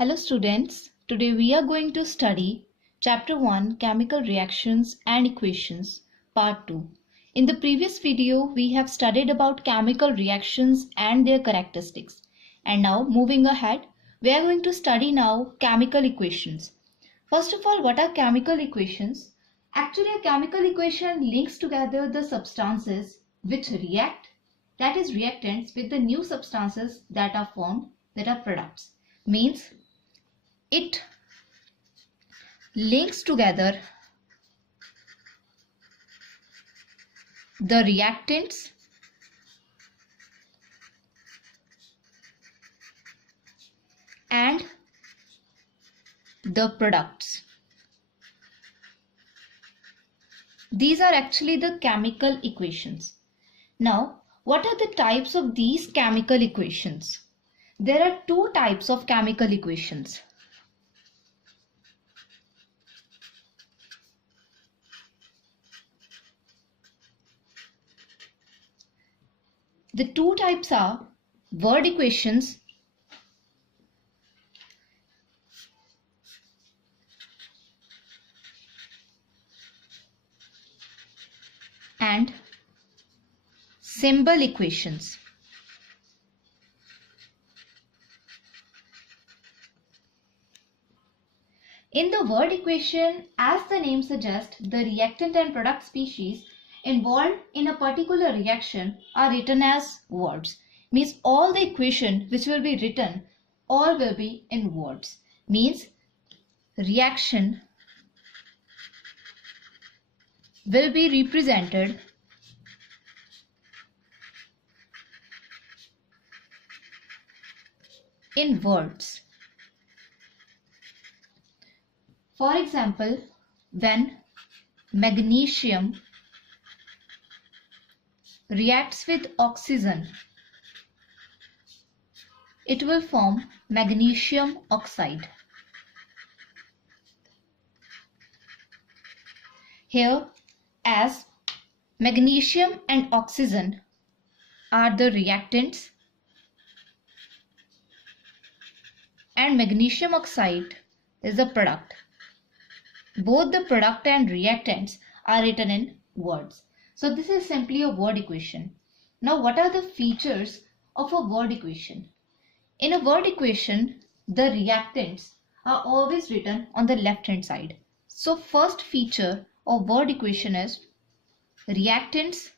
Hello students, today we are going to study Chapter 1 Chemical Reactions and Equations Part 2. In the previous video we have studied about chemical reactions and their characteristics. And now moving ahead, we are going to study now chemical equations. First of all, what are chemical equations? Actually, a chemical equation links together the substances which react, that is reactants, with the new substances that are formed, that are products. Means it links together the reactants and the products. These are actually the chemical equations. Now, what are the types of these chemical equations? There are two types of chemical equations. The two types are word equations and symbol equations. In the word equation, as the name suggests, the reactant and product species involved in a particular reaction are written as words. Means all the equation which will be written, all will be in words. Means reaction will be represented in words. For example, when magnesium reacts with oxygen, it will form magnesium oxide. Here, as magnesium and oxygen are the reactants and magnesium oxide is the product, both the product and reactants are written in words. So this is simply a word equation. Now what are the features of a word equation? In a word equation, the reactants are always written on the left hand side. So first feature of word equation is reactants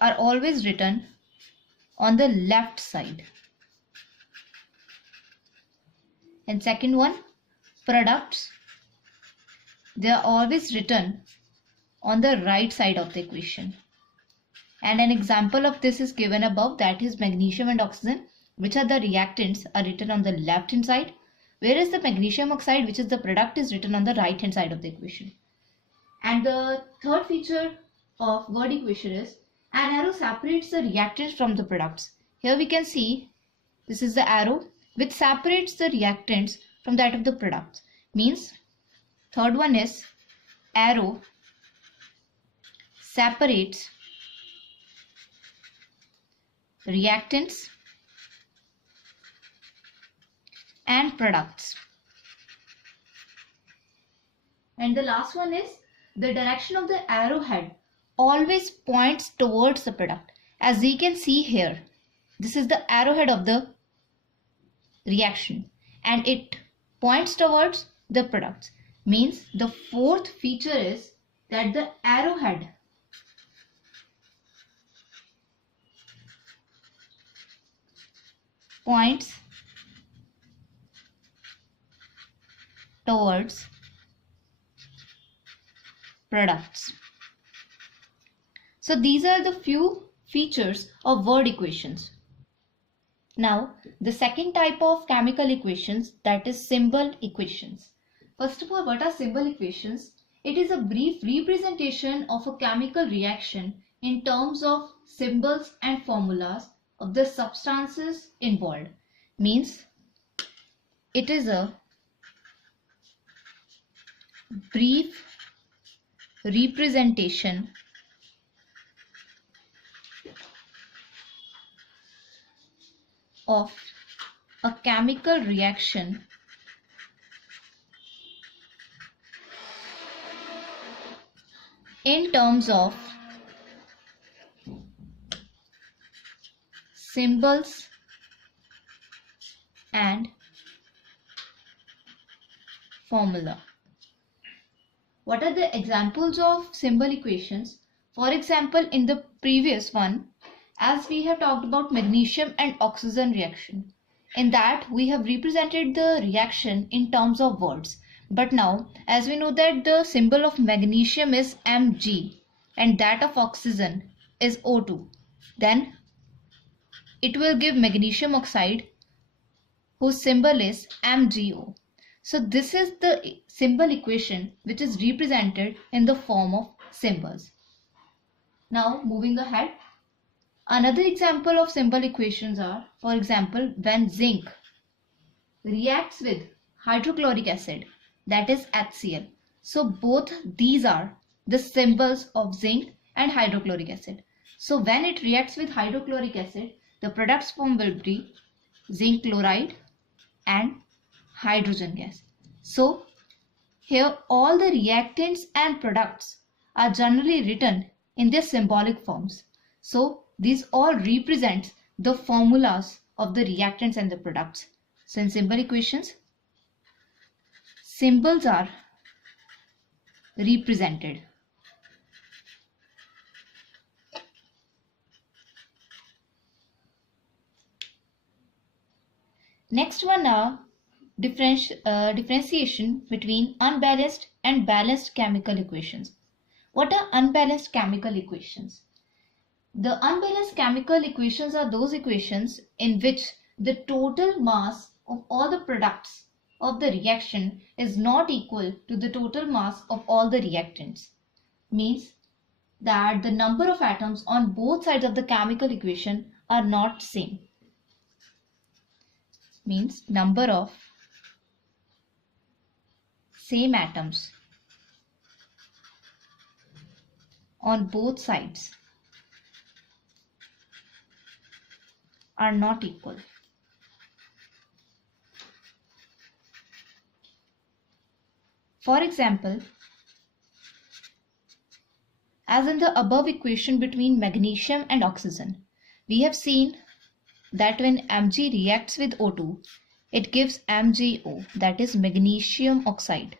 are always written on the left side. And second one, products, they are always written on the right side of the equation. And an example of this is given above, that is magnesium and oxygen, which are the reactants, are written on the left hand side, whereas the magnesium oxide, which is the product, is written on the right hand side of the equation. And the third feature of word equation is an arrow separates the reactants from the products. Here we can see this is the arrow which separates the reactants from that of the products. Means third one is arrow separates reactants and products. And the last one is the direction of the arrowhead always points towards the product. As we can see here, this is the arrowhead of the reaction and it points towards the products. Means the fourth feature is that the arrowhead points towards products. So these are the few features of word equations. Now the second type of chemical equations, that is symbol equations. First of all, what are symbol equations? It is a brief representation of a chemical reaction in terms of symbols and formulas of the substances involved. Means it is a brief representation of a chemical reaction in terms of symbols and formula. What are the examples of symbol equations? For example, in the previous one, as we have talked about magnesium and oxygen reaction, in that we have represented the reaction in terms of words. But now, as we know that the symbol of magnesium is Mg and that of oxygen is O2, then it will give magnesium oxide whose symbol is MgO. So this is the symbol equation which is represented in the form of symbols. Now moving ahead, another example of symbol equations are, for example, when zinc reacts with hydrochloric acid, that is HCl. So both these are the symbols of zinc and hydrochloric acid. So when it reacts with hydrochloric acid, the products formed will be zinc chloride and hydrogen gas. So here all the reactants and products are generally written in their symbolic forms. So these all represent the formulas of the reactants and the products. So in symbol equations, symbols are represented. Next one are differentiation between unbalanced and balanced chemical equations. What are unbalanced chemical equations? The unbalanced chemical equations are those equations in which the total mass of all the products of the reaction is not equal to the total mass of all the reactants. Means that the number of atoms on both sides of the chemical equation are not same. Means number of same atoms on both sides are not equal. For example, as in the above equation between magnesium and oxygen, we have seen that when Mg reacts with O2, it gives MgO, that is magnesium oxide.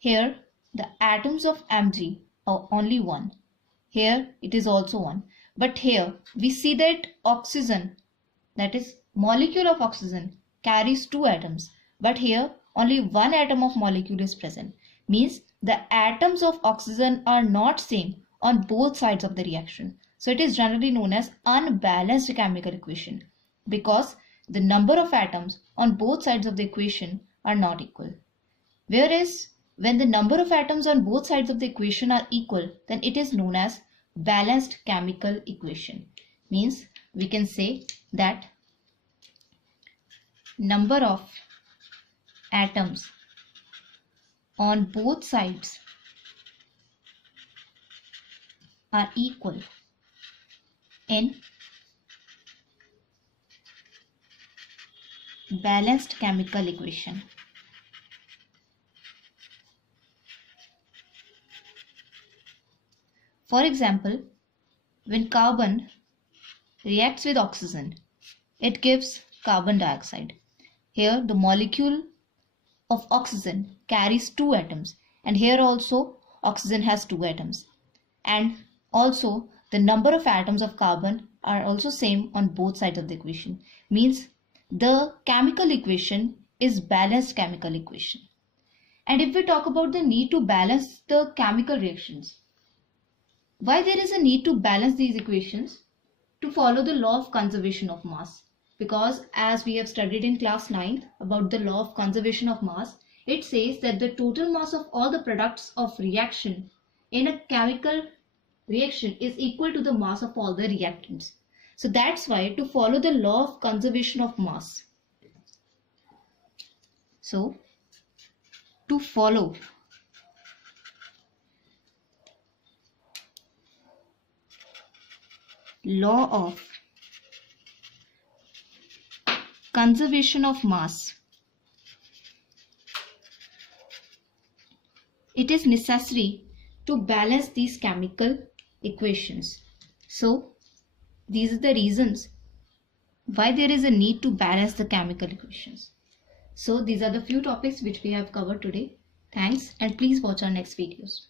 Here the atoms of Mg are only one. Here it is also one. But here we see that oxygen, that is molecule of oxygen, carries two atoms. But here only one atom of molecule is present. Means the atoms of oxygen are not same on both sides of the reaction. So it is generally known as unbalanced chemical equation because the number of atoms on both sides of the equation are not equal. Whereas when the number of atoms on both sides of the equation are equal, then it is known as balanced chemical equation. Means we can say that number of atoms on both sides are equal in balanced chemical equation. For example, when carbon reacts with oxygen, it gives carbon dioxide. Here the molecule of oxygen carries two atoms, and here also oxygen has two atoms. And also the number of atoms of carbon are also same on both sides of the equation. Means the chemical equation is balanced chemical equation. And if we talk about the need to balance the chemical reactions, why there is a need to balance these equations? To follow the law of conservation of mass. Because as we have studied in class 9 about the law of conservation of mass, it says that the total mass of all the products of reaction in a chemical reaction is equal to the mass of all the reactants. So that's why to follow the law of conservation of mass. So to follow law of conservation of mass, it is necessary to balance these chemical equations. So these are the reasons why there is a need to balance the chemical equations. So these are the few topics which we have covered today. Thanks, and please watch our next videos.